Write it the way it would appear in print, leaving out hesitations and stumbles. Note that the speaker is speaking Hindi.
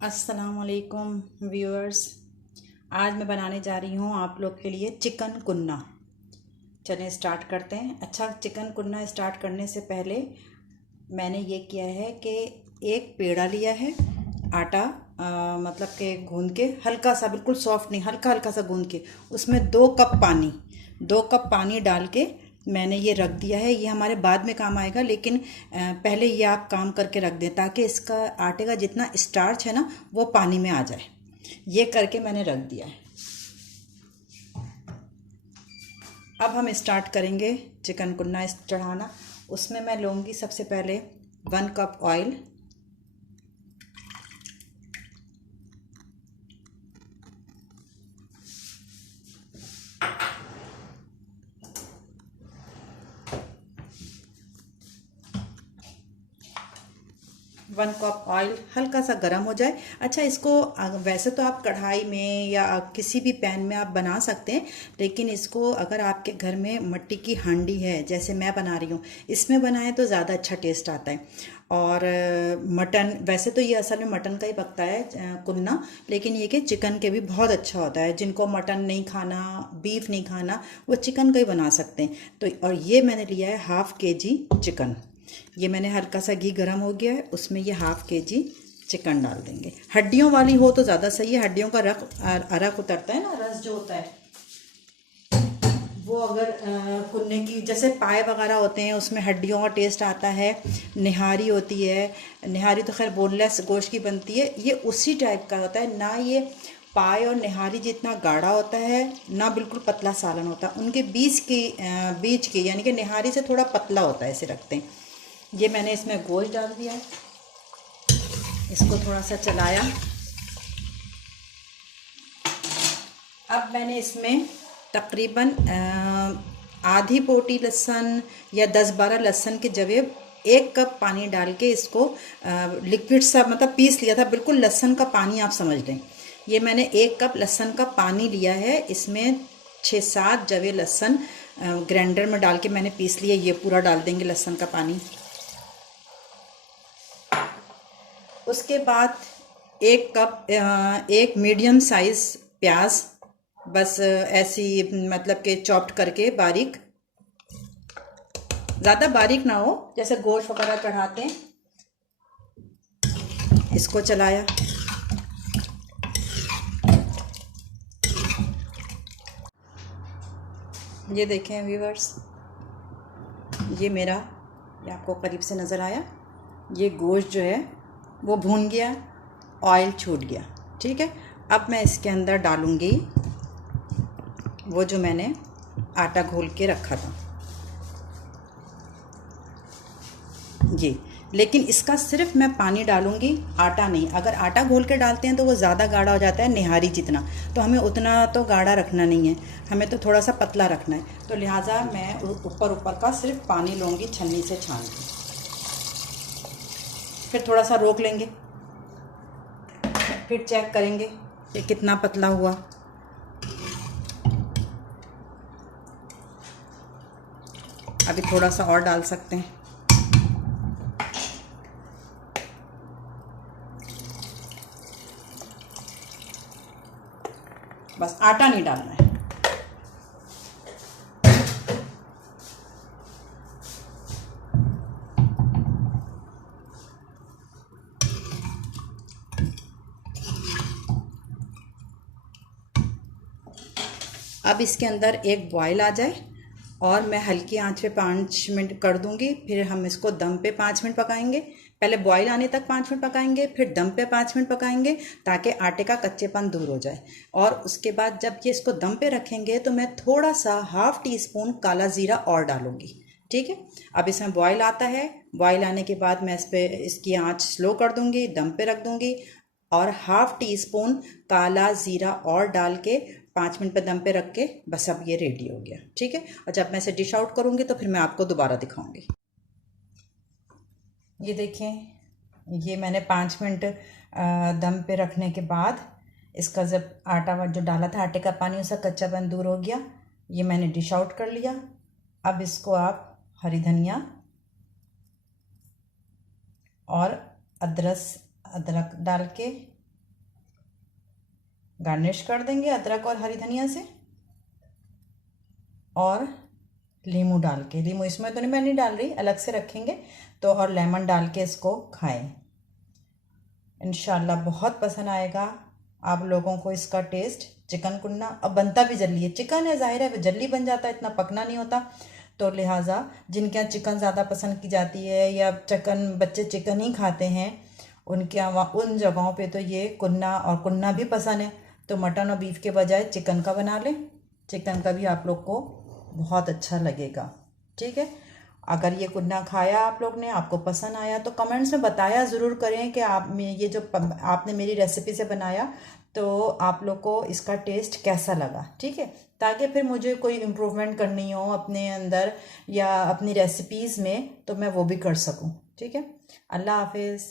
अस्सलामुअलैकुम व्यूअर्स। आज मैं बनाने जा रही हूँ आप लोग के लिए चिकन कुन्ना। चलें स्टार्ट करते हैं। अच्छा, चिकन कुन्ना स्टार्ट करने से पहले मैंने ये किया है कि एक पेड़ा लिया है आटा, मतलब कि गूंद के हल्का सा, बिल्कुल सॉफ्ट नहीं, हल्का हल्का सा गूंद के उसमें 2 कप पानी डाल के मैंने ये रख दिया है। ये हमारे बाद में काम आएगा, लेकिन पहले ये आप काम करके रख दें ताकि इसका आटे का जितना स्टार्च है ना वो पानी में आ जाए। ये करके मैंने रख दिया है। अब हम स्टार्ट करेंगे चिकन कुन्ना चढ़ाना। उसमें मैं लूँगी सबसे पहले 1 कप ऑयल, 1 कप ऑयल हल्का सा गर्म हो जाए। अच्छा, इसको वैसे तो आप कढ़ाई में या किसी भी पैन में आप बना सकते हैं, लेकिन इसको अगर आपके घर में मिट्टी की हांडी है जैसे मैं बना रही हूँ, इसमें बनाएं तो ज़्यादा अच्छा टेस्ट आता है। और मटन, वैसे तो ये असल में मटन का ही पकता है कुन्ना, लेकिन ये कि चिकन के भी बहुत अच्छा होता है। जिनको मटन नहीं खाना, बीफ नहीं खाना, वो चिकन का ही बना सकते हैं। तो और ये मैंने लिया है ½ kg चिकन। ये मैंने हल्का सा घी गरम हो गया है, उसमें ये ½ kg चिकन डाल देंगे। हड्डियों वाली हो तो ज़्यादा सही है, हड्डियों का अरक उतरता है ना, रस जो होता है वो। अगर कुन्ने की जैसे पाए वगैरह होते हैं उसमें हड्डियों का टेस्ट आता है। निहारी होती है, निहारी तो खैर बोनलेस गोश्त की बनती है, ये उसी टाइप का होता है ना। ये पाए और निहारी जितना गाढ़ा होता है ना बिल्कुल पतला सालन होता है, उनके बीच की यानी कि निहारी से थोड़ा पतला होता है, ऐसे रखते हैं। ये मैंने इसमें गोश्त डाल दिया है, इसको थोड़ा सा चलाया। अब मैंने इसमें तकरीबन आधी पोटी लहसुन या 10-12 लहसुन के जवे 1 कप पानी डाल के इसको लिक्विड सा मतलब पीस लिया था, बिल्कुल लहसुन का पानी आप समझ लें। ये मैंने 1 कप लहसुन का पानी लिया है, इसमें 6-7 जवे लहसुन ग्राइंडर में डाल के मैंने पीस लिया। ये पूरा डाल देंगे लहसुन का पानी। उसके बाद 1 मीडियम साइज़ प्याज, बस ऐसी मतलब कि चॉप्ड करके बारीक, ज़्यादा बारीक ना हो, जैसे गोश्त वगैरह चढ़ाते हैं। इसको चलाया। ये देखें व्यूअर्स, ये आपको करीब से नज़र आया, ये गोश्त जो है वो भून गया, ऑयल छूट गया। ठीक है, अब मैं इसके अंदर डालूँगी वो जो मैंने आटा घोल के रखा था ये। लेकिन इसका सिर्फ मैं पानी डालूंगी, आटा नहीं। अगर आटा घोल के डालते हैं तो वो ज़्यादा गाढ़ा हो जाता है, निहारी जितना, तो हमें उतना तो गाढ़ा रखना नहीं है, हमें तो थोड़ा सा पतला रखना है। तो लिहाजा मैं ऊपर का सिर्फ पानी लूँगी छन्नी से छान के, फिर थोड़ा सा रोक लेंगे, फिर चेक करेंगे कि कितना पतला हुआ। अभी थोड़ा सा और डाल सकते हैं। बस आटा नहीं डालना है। अब इसके अंदर एक बॉयल आ जाए और मैं हल्की आंच पे 5 मिनट कर दूंगी, फिर हम इसको दम पे 5 मिनट पकाएंगे। पहले बॉयल आने तक 5 मिनट पकाएंगे, फिर दम पे 5 मिनट पकाएंगे ताकि आटे का कच्चेपन दूर हो जाए। और उसके बाद जब ये इसको दम पे रखेंगे तो मैं थोड़ा सा ½ टीस्पून काला ज़ीरा और डालूंगी। ठीक है, अब इसमें बॉयल आता है, बॉयल आने के बाद मैं इसकी आंच स्लो कर दूंगी, दम पे रख दूंगी और ½ टीस्पून काला ज़ीरा और डाल के 5 मिनट पे दम पे रख के बस अब ये रेडी हो गया। ठीक है, और जब मैं इसे डिश आउट करूँगी तो फिर मैं आपको दोबारा दिखाऊंगी। ये देखें, ये मैंने 5 मिनट दम पे रखने के बाद इसका जब आटा जो डाला था, आटे का पानी, उसका कच्चापन दूर हो गया। ये मैंने डिश आउट कर लिया। अब इसको आप हरी धनिया और अदरक डाल के गार्निश कर देंगे अदरक और हरी धनिया से, और नींबू डाल के, नींबू इसमें तो नहीं, मैं नहीं डाल रही, अलग से रखेंगे तो, और लेमन डाल के इसको खाएं। इंशाल्लाह बहुत पसंद आएगा आप लोगों को इसका टेस्ट। चिकन कुन्ना अब बनता भी जल्दी है, चिकन है ज़ाहिर है जल्दी बन जाता है, इतना पकना नहीं होता, तो लिहाजा जिनके यहाँ चिकन ज़्यादा पसंद की जाती है या चिकन बच्चे चिकन ही खाते हैं उनके यहाँ उन जगहों पे तो ये कुन्ना, और कुन्ना भी पसंद है तो मटन और बीफ के बजाय चिकन का बना लें, चिकन का भी आप लोग को बहुत अच्छा लगेगा। ठीक है, अगर ये कुन्ना खाया आप लोग ने, आपको पसंद आया तो कमेंट्स में बताया ज़रूर करें कि आप में ये जो आपने मेरी रेसिपी से बनाया तो आप लोग को इसका टेस्ट कैसा लगा। ठीक है, ताकि फिर मुझे कोई इम्प्रूवमेंट करनी हो अपने अंदर या अपनी रेसिपीज़ में तो मैं वो भी कर सकूं। ठीक है, अल्लाह हाफिज़।